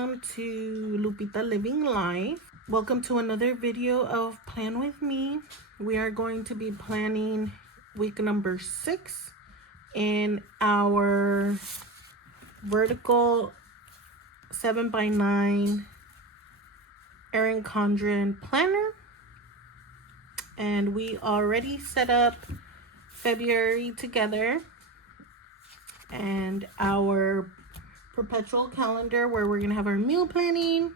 welcome to Lupita Living Life. Welcome to another video of Plan With Me. We are going to be planning week number 6 in our vertical 7x9 Erin Condren planner. And we already set up February together and our perpetual calendar where we're gonna have our meal planning.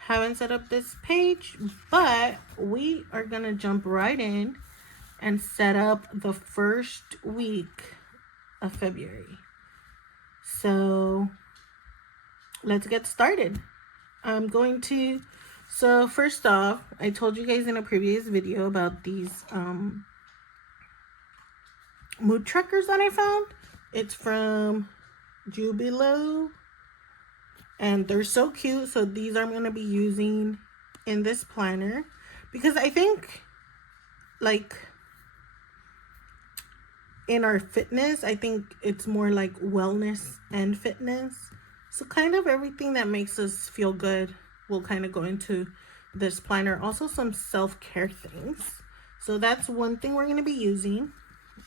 Haven't set up this page, but we are gonna jump right in and set up the first week of February. So let's get started. So first off, I told you guys in a previous video about these mood trackers that I found. It's from Jubilo, and they're so cute. So these I'm going to be using in this planner because I think, like, in our fitness, I think it's more like wellness and fitness. So kind of everything that makes us feel good will kind of go into this planner. Also some self-care things. So that's one thing we're going to be using.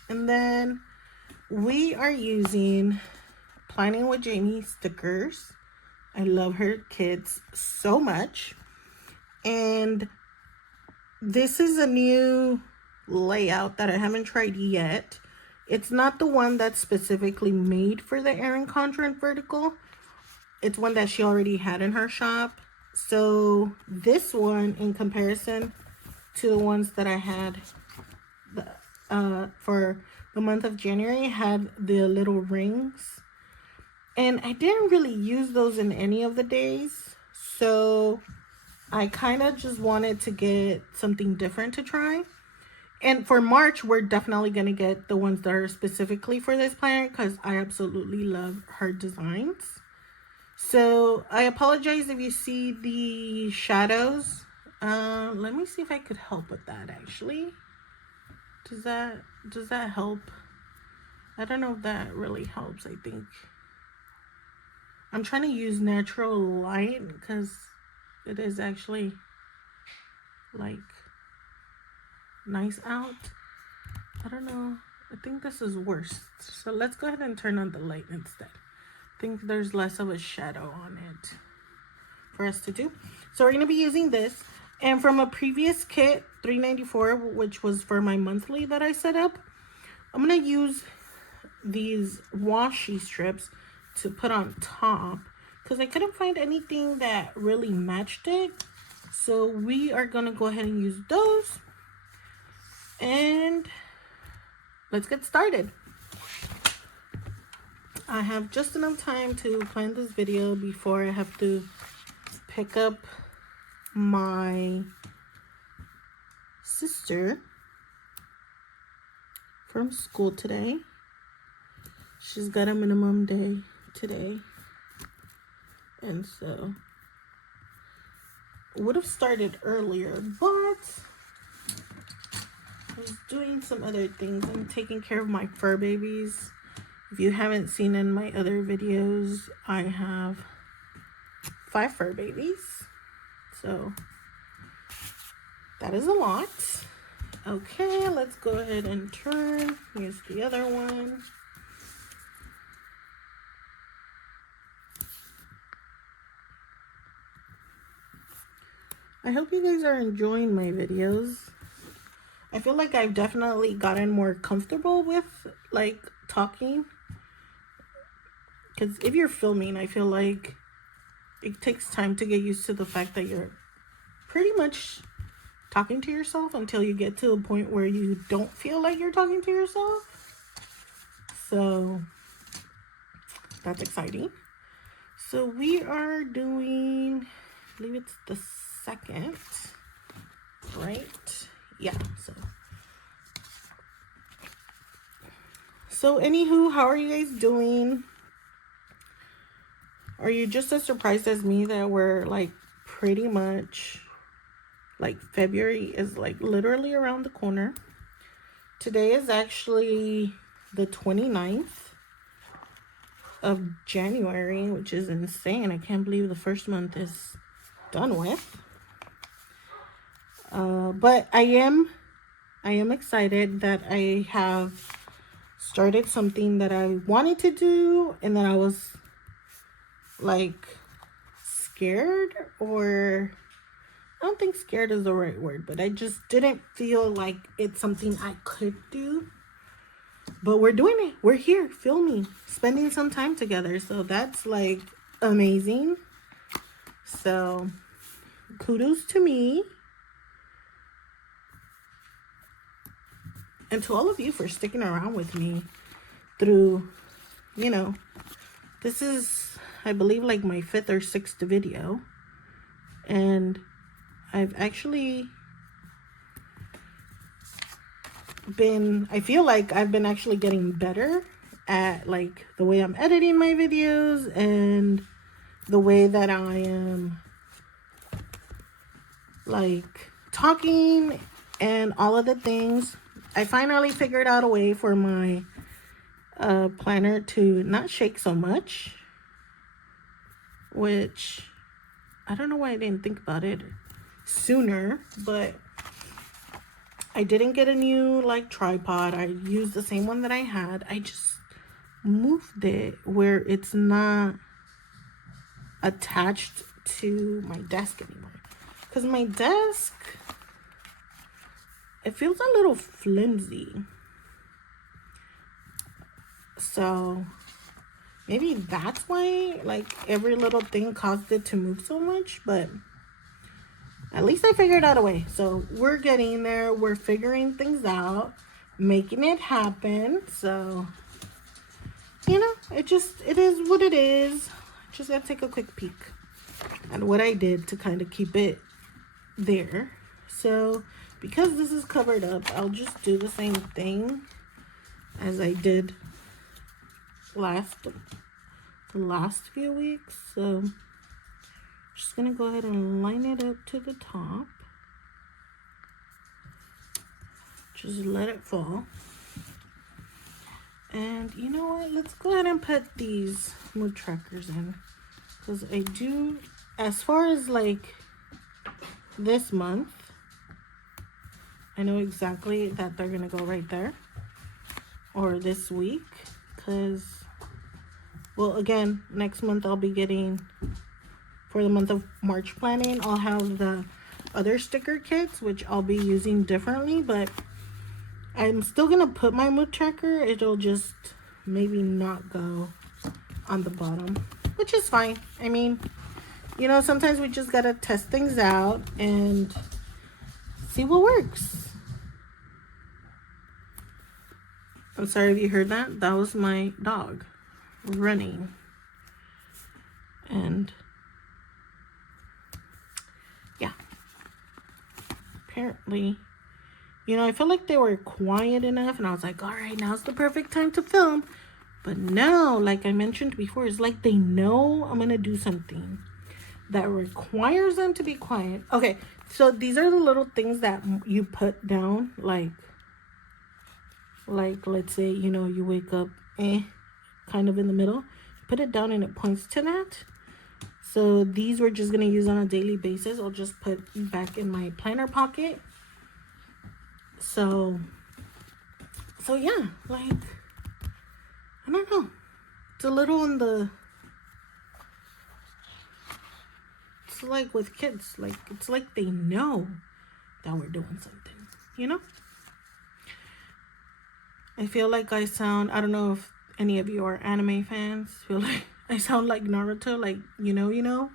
And then we are using Planning with Jamie stickers. I love her kids so much. And this is a new layout that I haven't tried yet. It's not the one that's specifically made for the Erin Condren vertical. It's one that she already had in her shop. So this one, in comparison to the ones that I had for the month of January, had the little rings. And I didn't really use those in any of the days. So I kind of just wanted to get something different to try. And for March, we're definitely going to get the ones that are specifically for this planner because I absolutely love her designs. So I apologize if you see the shadows. Let me see if I could help with that actually. Does that help? I don't know if that really helps. I think I'm trying to use natural light because it is actually like nice out. I don't know. I think this is worse. So let's go ahead and turn on the light instead. I think there's less of a shadow on it for us to do. So we're going to be using this. And from a previous kit, $3.94, which was for my monthly that I set up, I'm going to use these washi strips to put on top because I couldn't find anything that really matched it. So we are going to go ahead and use those. And let's get started. I have just enough time to plan this video before I have to pick up my sister from school today. She's got a minimum day today. And so would have started earlier, but I was doing some other things. I'm taking care of my fur babies. If you haven't seen in my other videos, I have 5 fur babies. So that is a lot. Okay, let's go ahead and turn. Here's the other one. I hope you guys are enjoying my videos. I feel like I've definitely gotten more comfortable with like talking. Because if you're filming, I feel like it takes time to get used to the fact that you're pretty much talking to yourself until you get to the point where you don't feel like you're talking to yourself. So that's exciting. So we are doing, I believe it's the 2nd, right? Yeah, so anywho, how are you guys doing? Are you just as surprised as me that we're like pretty much like February is like literally around the corner? Today is actually the 29th. of January, which is insane. I can't believe the first month is done with. But I am excited that I have started something that I wanted to do, and then I was like scared, or I don't think scared is the right word, but I just didn't feel like it's something I could do. But we're doing it. We're here filming, spending some time together. So that's like amazing. So kudos to me. And to all of you for sticking around with me through, you know, this is, I believe, like my 5th or 6th video. And I've actually I feel like I've been actually getting better at like the way I'm editing my videos and the way that I am like talking and all of the things. I finally figured out a way for my planner to not shake so much, which I don't know why I didn't think about it sooner, but I didn't get a new like tripod. I used the same one that I had. I just moved it where it's not attached to my desk anymore, because my desk, it feels a little flimsy. So maybe that's why like every little thing caused it to move so much, but at least I figured out a way. So we're getting there. We're figuring things out, making it happen. So, you know, it is what it is. Just gotta take a quick peek at what I did to kind of keep it there. So because this is covered up, I'll just do the same thing as I did the last few weeks. So just gonna go ahead and line it up to the top. Just let it fall. And you know what? Let's go ahead and put these mood trackers in, because I do, as far as like this month, I know exactly that they're gonna go right there, or this week, because, well, again, next month I'll be getting, for the month of March planning, I'll have the other sticker kits, which I'll be using differently, but I'm still gonna put my mood tracker. It'll just maybe not go on the bottom, which is fine. I mean, you know, sometimes we just gotta test things out and see what works. I'm sorry if you heard that. That was my dog running. And yeah, apparently, you know, I felt like they were quiet enough, and I was like, all right, now's the perfect time to film. But no, like I mentioned before, it's like they know I'm gonna do something that requires them to be quiet. Okay, so these are the little things that you put down, like let's say, you know, you wake up kind of in the middle, put it down and it points to that. So these we're just gonna use on a daily basis. I'll just put back in my planner pocket. So yeah, like, I don't know, it's a little on the, it's like with kids, like it's like they know that we're doing something, you know. I feel like I sound, I don't know if any of you are anime fans, feel like I sound like Naruto, like, you know.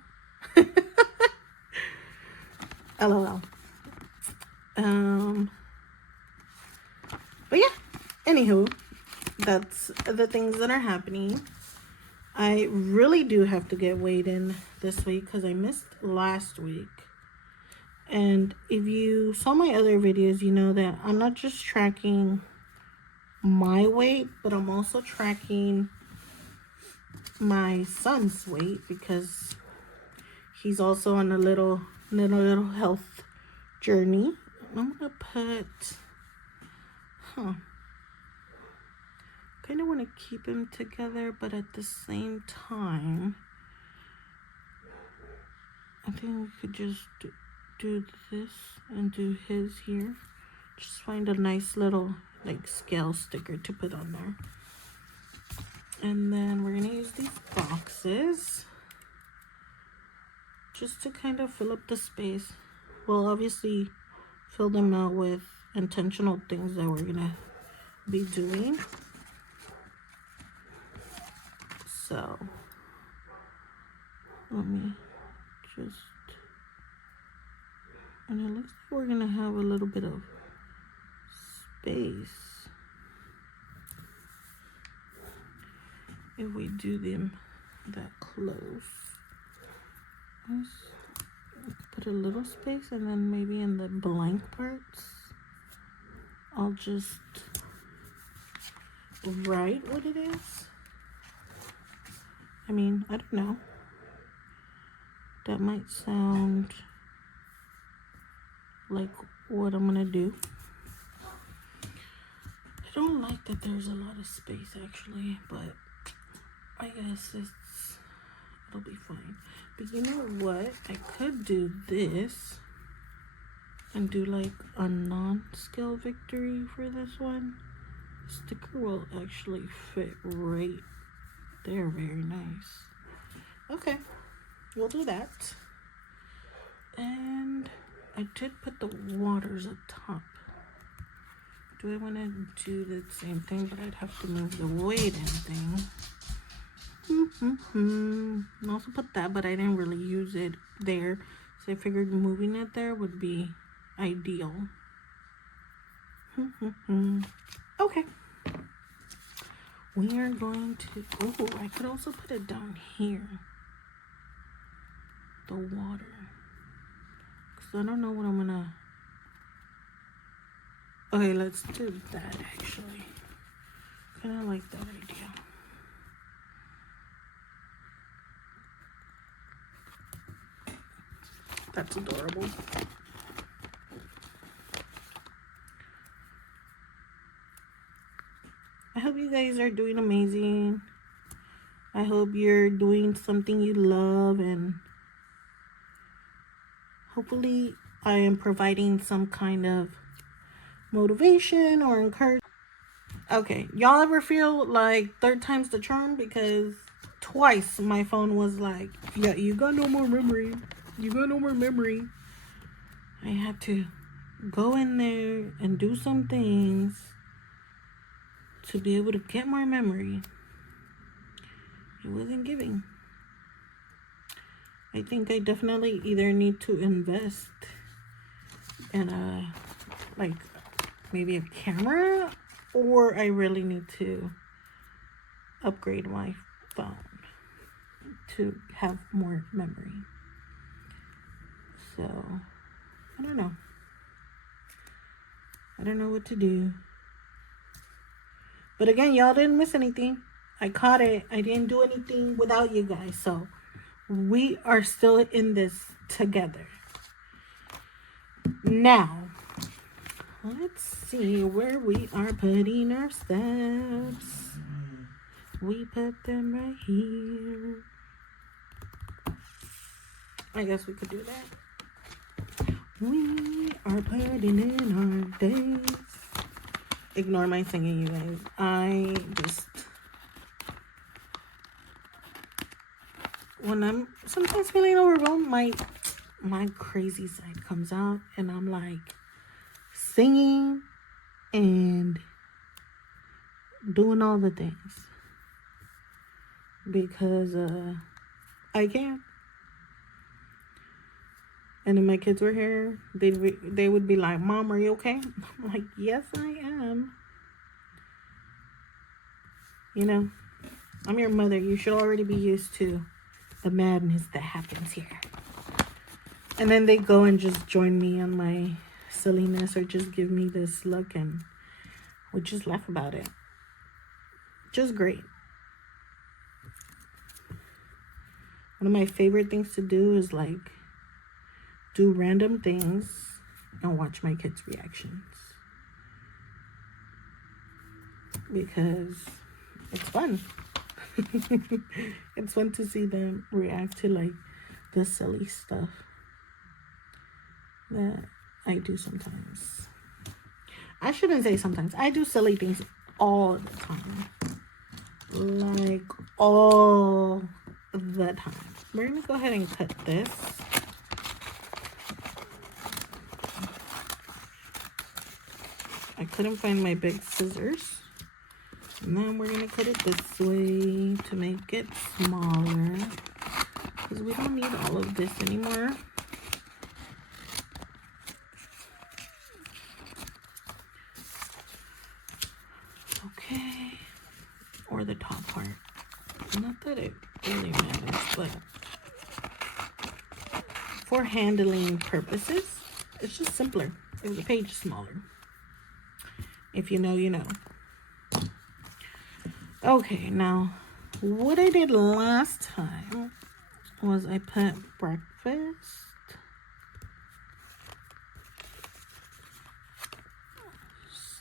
LOL. But yeah, anywho, that's the things that are happening. I really do have to get weighed in this week because I missed last week. And if you saw my other videos, you know that I'm not just tracking my weight, but I'm also tracking my son's weight, because he's also on a little health journey. I'm gonna put kind of want to keep them together, but at the same time, I think we could just do this and do his here. Just find a nice little like scale sticker to put on there. And then we're gonna use these boxes just to kind of fill up the space. We'll obviously fill them out with intentional things that we're gonna be doing. So let me just, and it looks like we're gonna have a little bit of space if we do them that close. Let's put a little space, and then maybe in the blank parts I'll just write what it is. I mean, I don't know. That might sound like what I'm gonna do. I don't like that there's a lot of space actually, but I guess it'll be fine. But you know what? I could do this and do like a non-scale victory for this one. Sticker will actually fit right there. Very nice. Okay, we'll do that. And I did put the waters up top. Do I want to do the same thing? But I'd have to move the weight and thing. I also put that, but I didn't really use it there, so I figured moving it there would be ideal. Okay. We are going to, oh, I could also put it down here. The water. Because I don't know what I'm gonna, okay, let's do that actually. Kind of like that idea. That's adorable. I hope you guys are doing amazing. I hope you're doing something you love, and hopefully I am providing some kind of motivation or encouragement. Okay, y'all ever feel like third time's the charm? Because twice my phone was like, yeah, you got no more memory. You got no more memory. I had to go in there and do some things to be able to get more memory. It wasn't giving. I think I definitely either need to invest in like maybe a camera, or I really need to upgrade my phone to have more memory. So I don't know. I don't know what to do. But again, y'all didn't miss anything. I caught it. I didn't do anything without you guys. So we are still in this together. Now, let's see where we are putting our steps. We put them right here. I guess we could do that. We are putting in our days. Ignore my singing, you guys. I just, when I'm sometimes feeling overwhelmed, my crazy side comes out, and I'm like singing and doing all the things because I can. And if my kids were here, they would be like, Mom, are you okay? I'm like, yes, I am. You know, I'm your mother. You should already be used to the madness that happens here. And then they go and just join me on my silliness, or just give me this look, and we just laugh about it. Just great. One of my favorite things to do is like do random things and watch my kids' reactions. Because it's fun. It's fun to see them react to like the silly stuff that I do sometimes. I shouldn't say sometimes. I do silly things all the time. Like all the time. We're gonna go ahead and cut this. I couldn't find my big scissors. And then we're gonna cut it this way to make it smaller, because we don't need all of this anymore. Okay, or the top part. Not that it really matters, but for handling purposes, it's just simpler if the page is smaller. If you know, you know. Okay, now what I did last time was I put breakfast,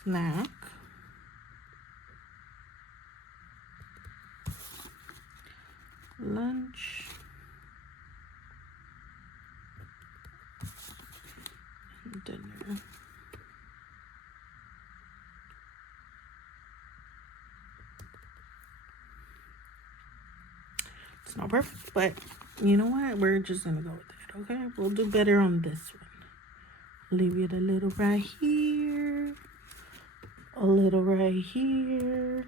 snack, lunch, and dinner. It's not perfect, but you know what? We're just gonna go with it, okay? We'll do better on this one. Leave it a little right here, a little right here,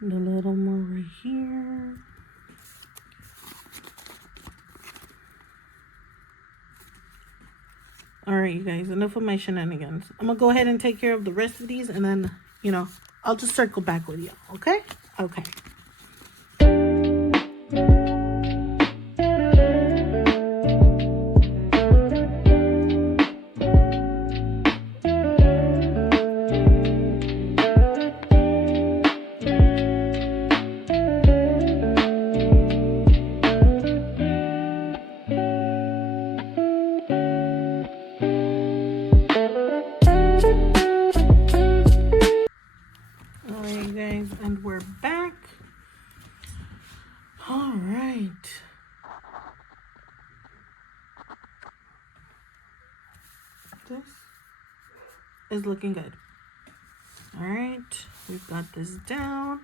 and a little more right here. All right, you guys, enough of my shenanigans. I'm gonna go ahead and take care of the rest of these, and then, you know, I'll just circle back with you, okay? Okay. And we're back. All right. This is looking good. All right. We've got this down.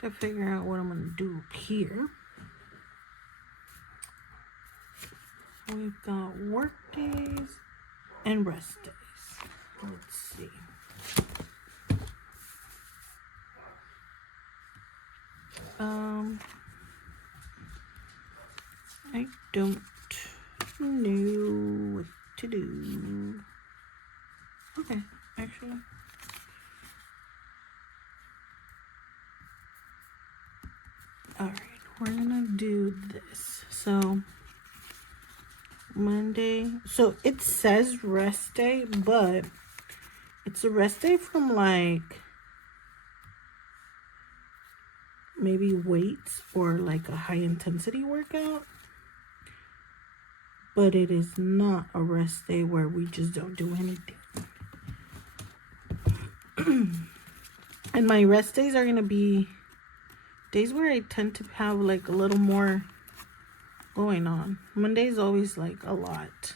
Gotta figure out what I'm gonna do here. We've got work days and rest days. Let's see. I don't know what to do. Okay, actually. Alright, we're gonna do this. So, Monday. So, it says rest day, but it's a rest day from like maybe weights or like a high intensity workout. But it is not a rest day where we just don't do anything. And my rest days are going to be days where I tend to have like a little more going on. Monday's always like a lot.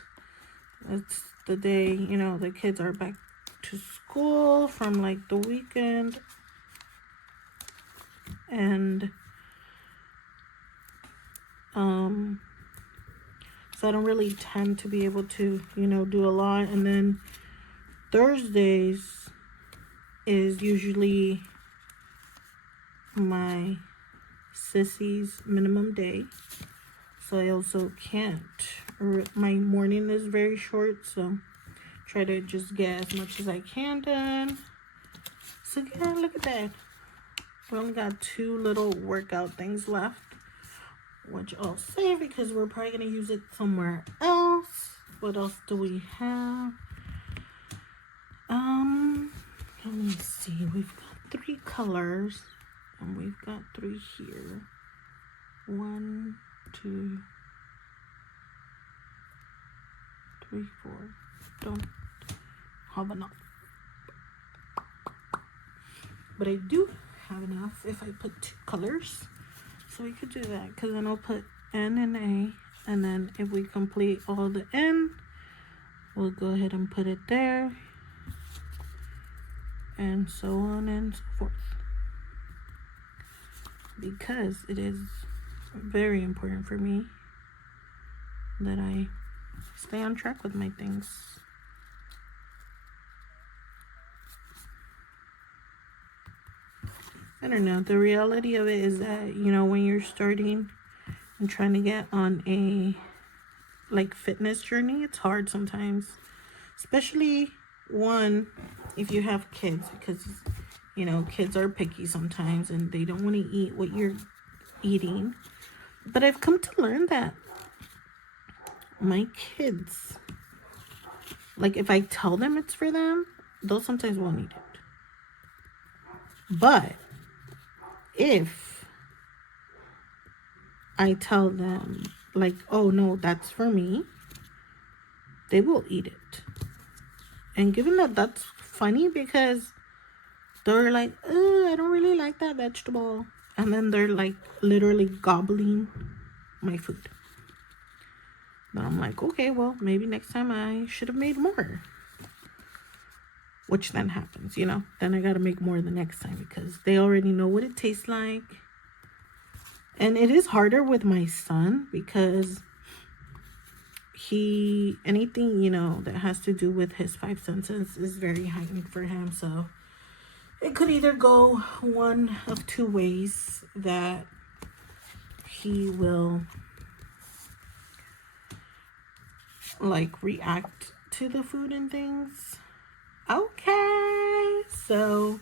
It's the day, you know, the kids are back to school from like the weekend. And so I don't really tend to be able to, you know, do a lot. And then Thursdays is usually my sissy's minimum day. So I also can't. My morning is very short, so try to just get as much as I can done. So yeah, look at that. We only got 2 little workout things left, which I'll save because we're probably going to use it somewhere else. What else do we have? Let me see. We've got 3 colors, and we've got 3 here. 1, 2, 3, 4. Don't have enough. But I do have enough if I put 2 colors. So we could do that, because then I'll put N and A. And then if we complete all the N, we'll go ahead and put it there. And so on and so forth. Because it is very important for me that I stay on track with my things. I don't know. The reality of it is that, you know, when you're starting and trying to get on a like fitness journey, it's hard sometimes, especially one if you have kids, because you know kids are picky sometimes and they don't want to eat what you're eating. But I've come to learn that my kids, like if I tell them it's for them, they'll sometimes won't eat it. But if I tell them like, oh no, that's for me, they will eat it. And given that that's funny, because they're like, oh, I don't really like that vegetable. And then they're like literally gobbling my food. Then I'm like, okay, well, maybe next time I should have made more. Which then happens, you know. Then I got to make more the next time, because they already know what it tastes like. And it is harder with my son, because anything, you know, that has to do with his 5 senses is very heightened for him. So it could either go one of 2 ways, that he will like react to the food and things. Okay, so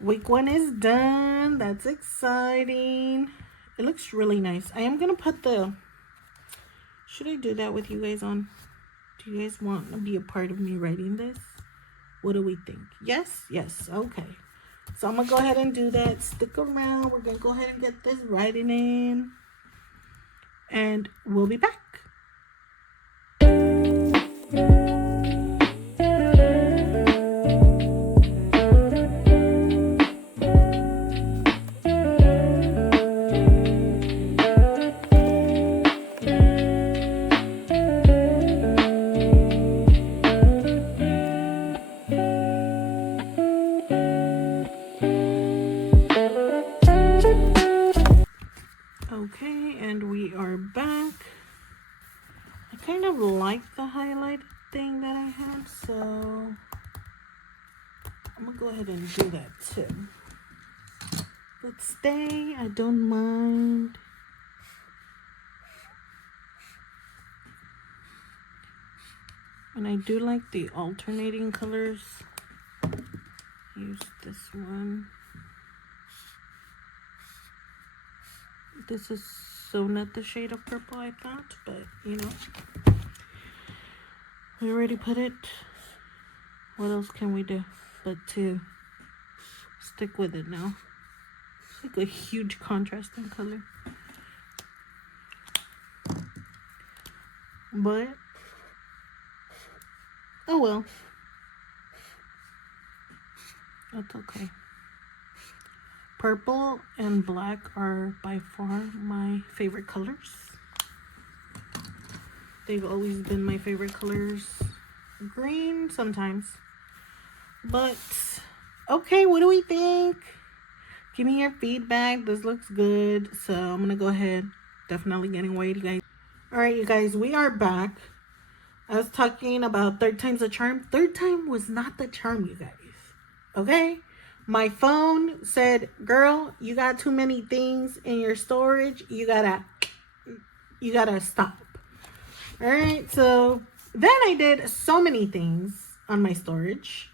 week 1 is done. That's exciting. It looks really nice. I am gonna put should I do that with you guys on? Do you guys want to be a part of me writing this? What do we think? Yes? Yes. Okay. So I'm going to go ahead and do that. Stick around. We're going to go ahead and get this writing in. And we'll be back. Okay, and we are back. I kind of like the highlight thing that I have, so I'm gonna go ahead and do that too. But stay, I don't mind. And I do like the alternating colors. Use this one. This is so not the shade of purple I thought, but you know, we already put it. What else can we do but to stick with it now? It's like a huge contrast in color. But oh well, that's okay. Purple and black are by far my favorite colors. They've always been my favorite colors. Green sometimes. But okay, what do we think? Give me your feedback. This looks good. So I'm gonna go ahead. Definitely getting away, you guys. Alright, you guys, we are back. I was talking about 3rd time's a charm. 3rd time was not the charm, you guys. Okay? My phone said, girl, you got too many things in your storage. You gotta stop. All right. So then I did so many things on my storage.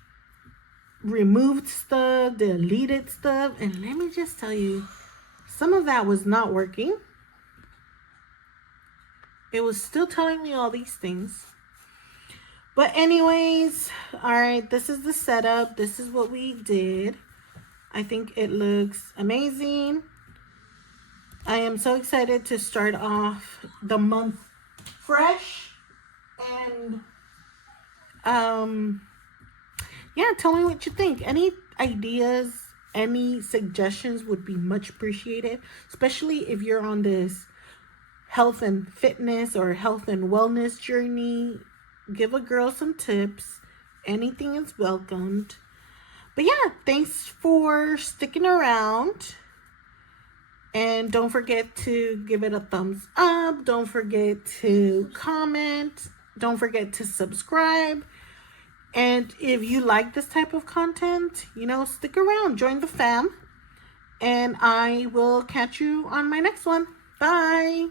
Removed stuff, deleted stuff. And let me just tell you, some of that was not working. It was still telling me all these things. But anyways, all right, this is the setup. This is what we did. I think it looks amazing. I am so excited to start off the month fresh. And yeah, tell me what you think. Any ideas, any suggestions would be much appreciated, especially if you're on this health and fitness or health and wellness journey. Give a girl some tips. Anything is welcomed. But yeah, thanks for sticking around. And don't forget to give it a thumbs up. Don't forget to comment. Don't forget to subscribe. And if you like this type of content, stick around, join the fam. And I will catch you on my next one. Bye.